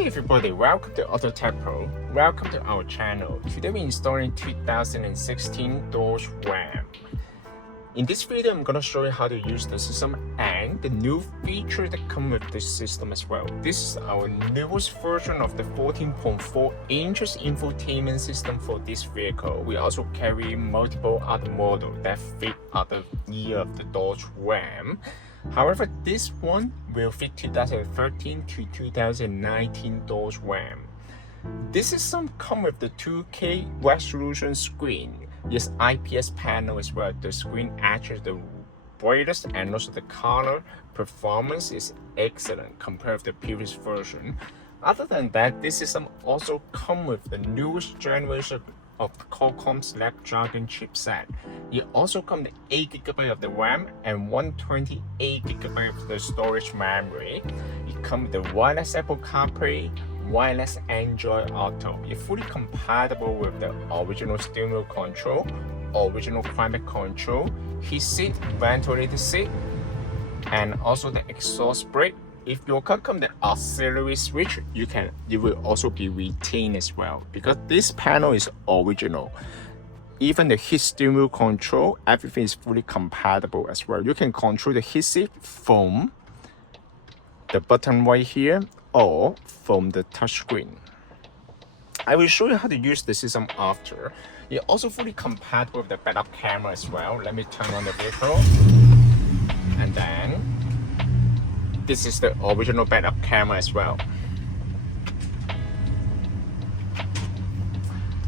Hi everybody, welcome to AutoTecPro. Welcome to our channel. Today we're installing 2016 Dodge Ram. In this video, I'm gonna show you how to use the system and the new feature that come with this system as well. This is our newest version of the 14.4 inches infotainment system for this vehicle. We also carry multiple other models that fit other year of the Dodge Ram. However, this one will fit 2013 to 2019 Dodge Ram. This system comes with the 2K resolution screen. Yes, IPS panel as well. The screen adjusts the brightness and also the color performance is excellent compared to the previous version. Other than that, this system also comes with the newest generation of Qualcomm Snapdragon chipset. It also comes with 8GB of the RAM and 128GB of the storage memory. It comes with the wireless Apple CarPlay, wireless Android Auto. It's fully compatible with the original steering wheel control, original climate control, heat seat, ventilated seat, and also the exhaust brake. If your car comes with the auxiliary switch, it will also be retained as well because this panel is original. Even the heat steering wheel control, everything is fully compatible as well. You can control the heat seat from the button right here or from the touchscreen. I will show you how to use the system after. It's also fully compatible with the backup camera as well. Let me turn on the vehicle, and then this is the original backup camera as well.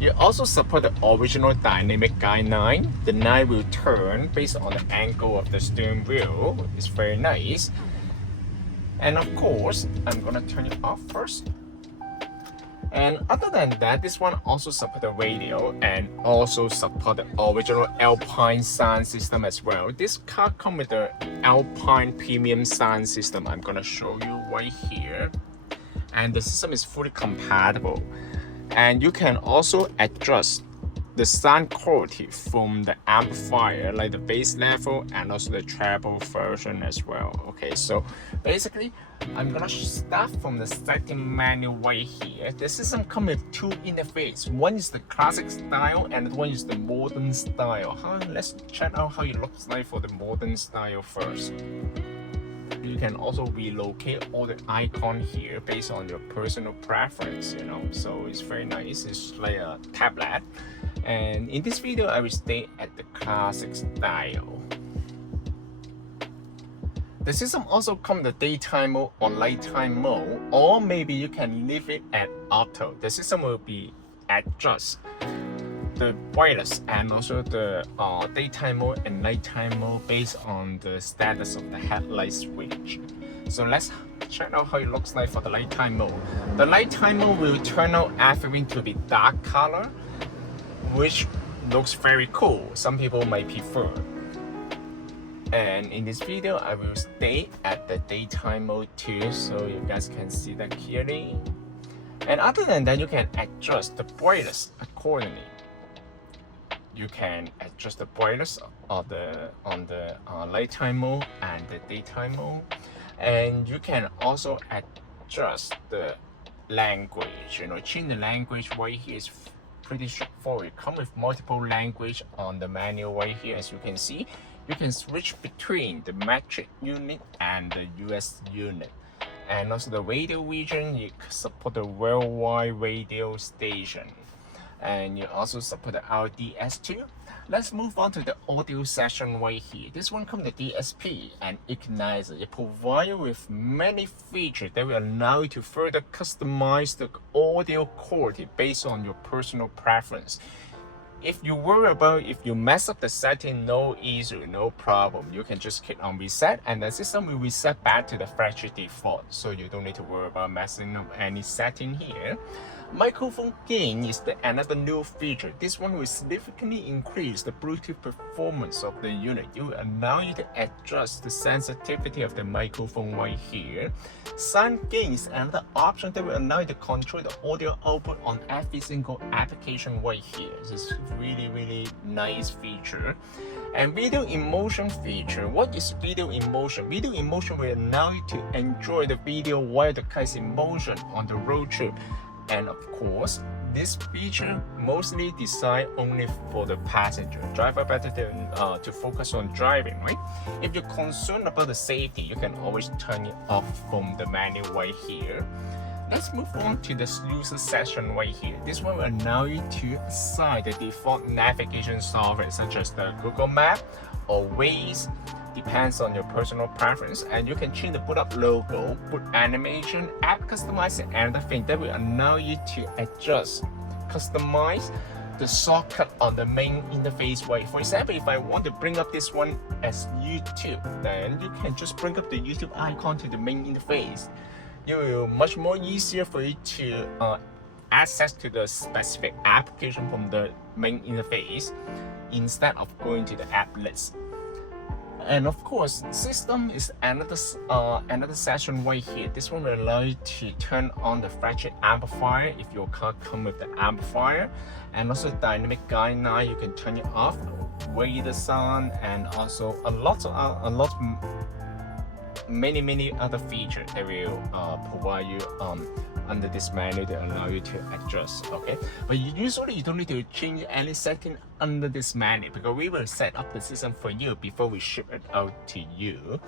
You also support the original dynamic guideline. The knife will turn based on the angle of the steering wheel. It's very nice. And of course, I'm gonna turn it off first. And other than that, this one also supports the radio and also supports the original Alpine sound system as well. This car comes with the Alpine premium sound system. I'm gonna show you right here. And the system is fully compatible. And you can also adjust the sound quality from the amplifier, like the bass level and also the treble version as well. Okay, so basically I'm gonna start from the setting menu right here. The system comes with two interfaces. One is the classic style and one is the modern style. Let's check out how it looks like for the modern style first. You can also relocate all the icons here based on your personal preference, so it's very nice. It's like a tablet. And in this video, I will stay at the classic style. The system also comes with the daytime mode or nighttime mode, or maybe you can leave it at auto. The system will be adjust the brightness and also the daytime mode and nighttime mode based on the status of the headlight switch. So let's check out how it looks like for the nighttime mode. The nighttime mode will turn out everything to be dark color, which looks very cool. Some people might prefer. And in this video, I will stay at the daytime mode too, so you guys can see that clearly. And other than that, you can adjust the brightness accordingly. You can adjust the brightness of on the nighttime mode and the daytime mode, and you can also adjust the language. Change the language right here is pretty straightforward. It comes with multiple language on the menu right here. As you can see, you can switch between the metric unit and the US unit. And also the radio region, you support the worldwide radio station. And you also support the RDS2. Let's move on to the audio section right here. This one comes with the DSP and equalizer. It provides you with many features that will allow you to further customize the audio quality based on your personal preference. If you worry about if you mess up the setting, no issue, no problem. You can just click on reset and the system will reset back to the factory default. So you don't need to worry about messing up any setting here. Microphone gain is another new feature. This one will significantly increase the Bluetooth performance of the unit. It will allow you to adjust the sensitivity of the microphone right here. Sound gain is another option that will allow you to control the audio output on every single application right here. This is really nice feature. And video emotion feature. What is video emotion? Video emotion will allow you to enjoy the video while the car is in motion on the road trip. And of course, this feature mostly designed only for the passenger. Driver better to focus on driving, right? If you're concerned about the safety, you can always turn it off from the menu right here. Let's move on to the user session right here. This one will allow you to assign the default navigation software such as the Google Map or Waze. Depends on your personal preference, and you can change the boot up logo, boot animation, app customizing, and another thing that will allow you to adjust, customize the shortcut on the main interface right. For example, if I want to bring up this one as YouTube, then you can just bring up the YouTube icon to the main interface. It will much more easier for you to access to the specific application from the main interface instead of going to the app list. And of course, system is another session right here. This one will allow you to turn on the flagship amplifier if your car comes with the amplifier, and also dynamic guide now you can turn it off, radar sound, and also many other features that will provide you under this menu to allow you to adjust. Okay, but usually you don't need to change any setting under this menu because we will set up the system for you before we ship it out to you.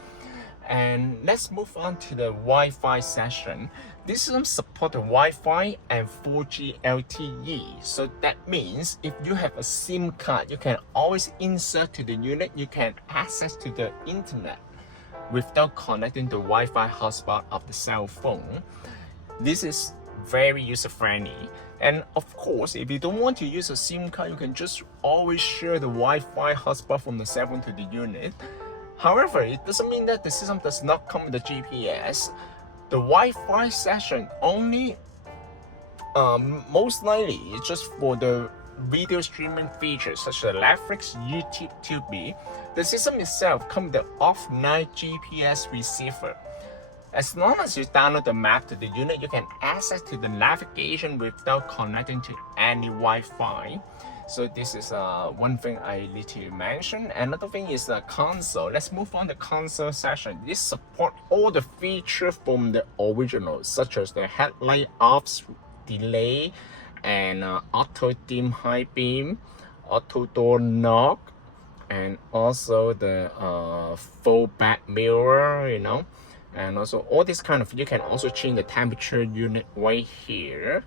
And let's move on to the Wi-Fi session. This system supports Wi-Fi and 4G LTE. So that means if you have a SIM card, you can always insert to the unit. You can access to the internet without connecting the Wi-Fi hotspot of the cell phone. This is very user-friendly. And of course, if you don't want to use a SIM card, you can just always share the Wi-Fi hotspot from the cell phone to the unit. However, it doesn't mean that the system does not come with the GPS. The Wi-Fi session only most likely is just for the video streaming features such as Netflix, YouTube, Tubi. The system itself comes with the offline GPS receiver. As long as you download the map to the unit, you can access to the navigation without connecting to any Wi-Fi. So this is one thing I need to mention. Another thing is the console. Let's move on to the console session. This supports all the features from the original, such as the headlight off, delay, and auto dim high beam, auto door knock, and also the full back mirror, you know. And also all this kind of, you can also change the temperature unit right here,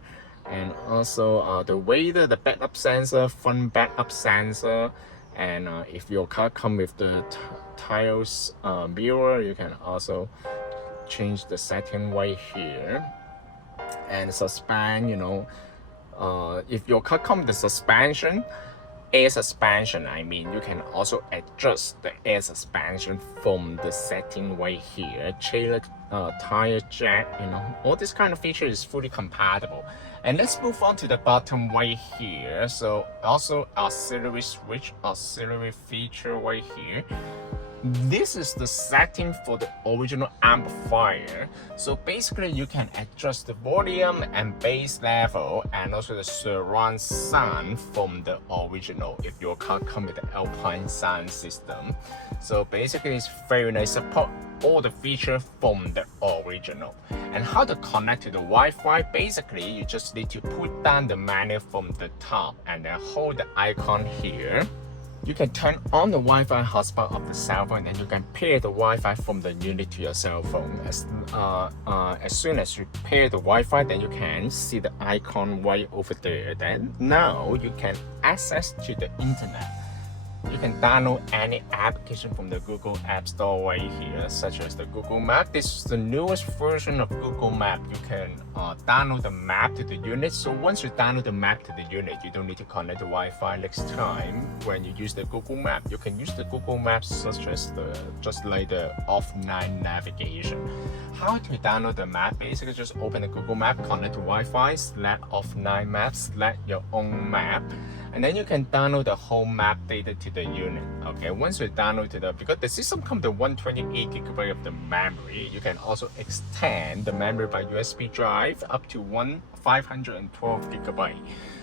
and also the radar, the backup sensor, front backup sensor, and if your car come with the tiles mirror, you can also change the setting right here. And suspend, you know, if your car come with the suspension, air suspension, I mean, you can also adjust the air suspension from the setting right here. Trailer tire jack, you know, all this kind of feature is fully compatible. And let's move on to the bottom right here. So also auxiliary switch, auxiliary feature right here. This is the setting for the original amplifier. So basically you can adjust the volume and bass level and also the surround sound from the original if your car comes with the Alpine sound system. So basically it's very nice, support all the features from the original. And how to connect to the Wi-Fi, basically you just need to put down the menu from the top and then hold the icon here. You can turn on the Wi-Fi hotspot of the cell phone and you can pair the Wi-Fi from the unit to your cell phone. As soon as you pair the Wi-Fi, then you can see the icon right over there. Then now you can access to the internet. You can download any application from the Google App Store right here, such as the Google Map. This is the newest version of Google Map. You can download the map to the unit. So once you download the map to the unit, you don't need to connect the Wi-Fi next time. When you use the Google Map, you can use the Google Maps such as just like the offline navigation. How to download the map? Basically, just open the Google Map, connect to Wi-Fi, select offline map, select your own map, and then you can download the whole map data to the unit. Okay, once you download to because the system comes to 128 GB of the memory, you can also extend the memory by USB drive up to 512 GB.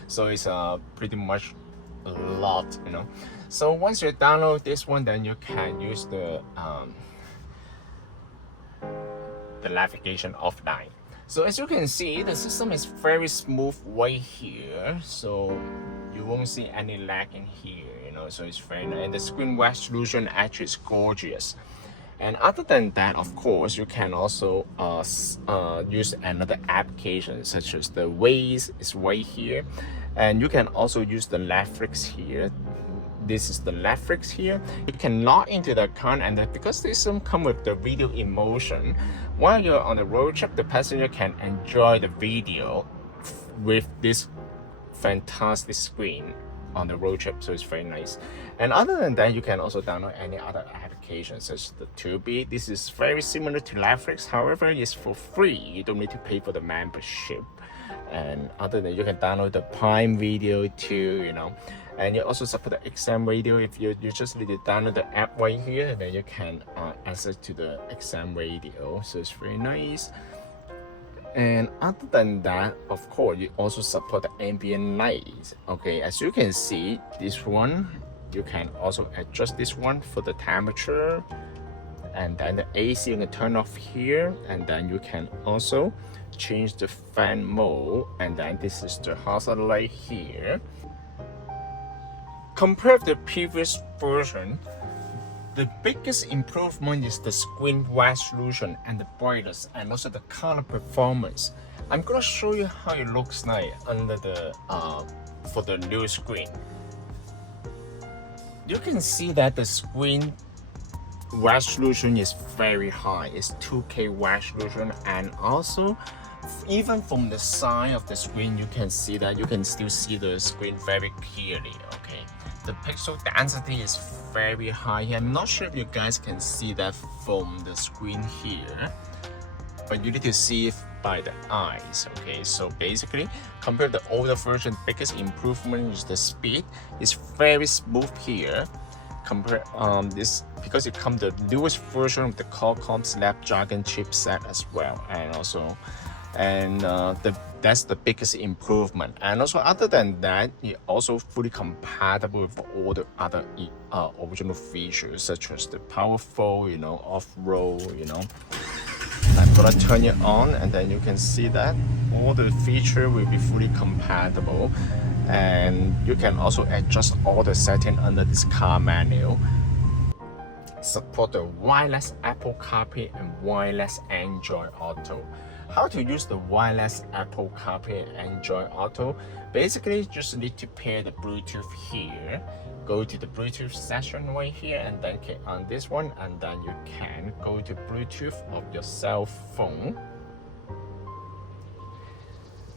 So it's pretty much a lot, you know. So once you download this one, then you can use the navigation offline. So as you can see, the system is very smooth right here, so you won't see any lag in here, you know. So it's very nice, and the screen resolution actually is gorgeous. And other than that, of course, you can also use another application such as the Waze is right here, and you can also use the Netflix here. This is the Netflix here. You can log into the account, and because this system comes with the video in motion, while you're on the road trip, the passenger can enjoy the video with this fantastic screen on the road trip. So it's very nice. And other than that, you can also download any other applications such as the Tubi. This is very similar to Netflix, however, it's for free. You don't need to pay for the membership. And other than that, you can download the Prime Video too, you know. And you also support the XM radio. If you just need to download the app right here, and then you can access to the XM radio. So it's very nice. And other than that, of course, you also support the ambient light. Okay, as you can see, this one, you can also adjust this one for the temperature. And then the AC you can turn off here, and then you can also change the fan mode. And then this is the hazard light here. Compared to the previous version, the biggest improvement is the screen resolution and the brightness, and also the color performance. I'm gonna show you how it looks like under the for the new screen. You can see that the screen resolution is very high. It's 2K resolution, and also even from the side of the screen, you can see that you can still see the screen very clearly. Okay, the pixel density is very high. I'm not sure if you guys can see that from the screen here, but you need to see it by the eyes. Okay, so basically, compared to the older version, biggest improvement is the speed. It's very smooth here. Compare this because it comes the newest version of the Qualcomm Snapdragon chipset as well, and also that's the biggest improvement. And also, other than that, it also fully compatible with all the other original features such as the powerful, you know, off-road, you know. I'm gonna turn it on, and then you can see that all the features will be fully compatible. And you can also adjust all the settings under this car menu. Support the wireless Apple CarPlay and wireless Android Auto. How to use the wireless Apple CarPlay and Android Auto? Basically, you just need to pair the Bluetooth here. Go to the Bluetooth section right here, and then click on this one, and then you can go to Bluetooth of your cell phone.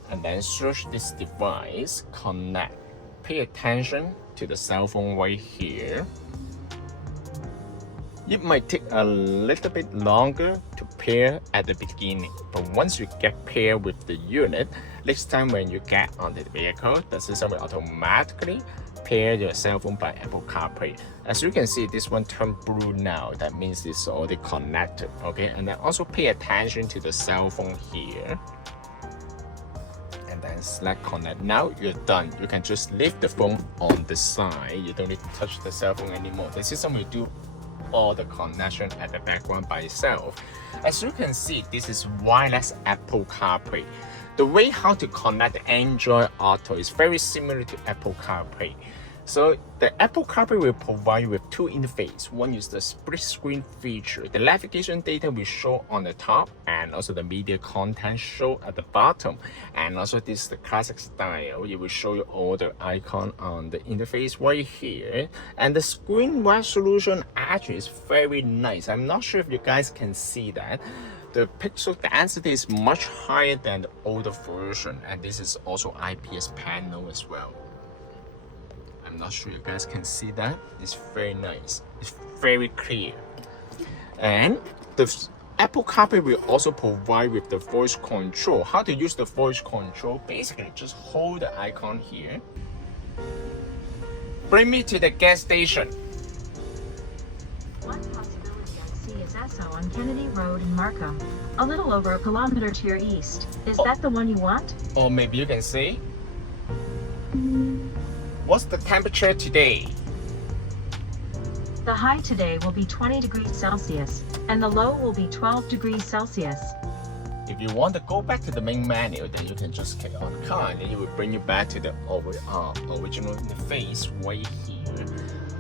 And then search this device, connect. Pay attention to the cell phone right here. It might take a little bit longer to pair at the beginning, but once you get paired with the unit, next time when you get on the vehicle, the system will automatically pair your cell phone by Apple CarPlay. As you can see, this one turned blue now. That means it's already connected. Okay, and then also pay attention to the cell phone here. And then select connect. Now you're done. You can just leave the phone on the side. You don't need to touch the cell phone anymore. The system will do all the connection at the background by itself. As you can see, this is wireless Apple CarPlay. The way how to connect Android Auto is very similar to Apple CarPlay. So the Apple CarPlay will provide you with two interfaces. One is the split screen feature. The navigation data will show on the top, and also the media content show at the bottom. And also this is the classic style. It will show you all the icon on the interface right here. And the screen resolution actually is very nice. I'm not sure if you guys can see that. The pixel density is much higher than the older version, and this is also IPS panel as well. I'm not sure you guys can see that. It's very nice. It's very clear. And the Apple CarPlay will also provide with the voice control. How to use the voice control? Basically, just hold the icon here. Bring me to the gas station. One possibility I see is Esso on Kennedy Road in Markham, a little over a kilometer to your east. Is that the one you want? Or maybe you can say, what's the temperature today? The high today will be 20 degrees Celsius, and the low will be 12 degrees Celsius. If you want to go back to the main menu, then you can just click on car and it will bring you back to the original interface right here.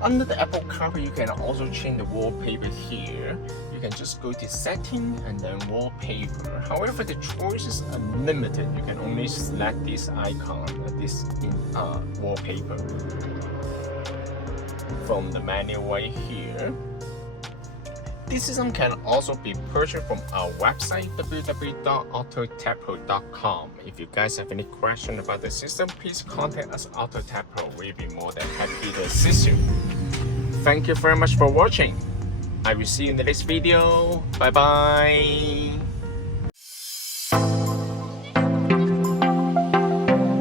Under the Apple CarPlay, you can also change the wallpaper here. You can just go to setting and then wallpaper. However, the choices are limited. You can only select this icon, this wallpaper from the menu right here. This system can also be purchased from our website www.AutoTecPro.com. If you guys have any question about the system, please contact us AutoTecPro. We'll be more than happy to assist you. Thank you very much for watching. I will see you in the next video. Bye bye.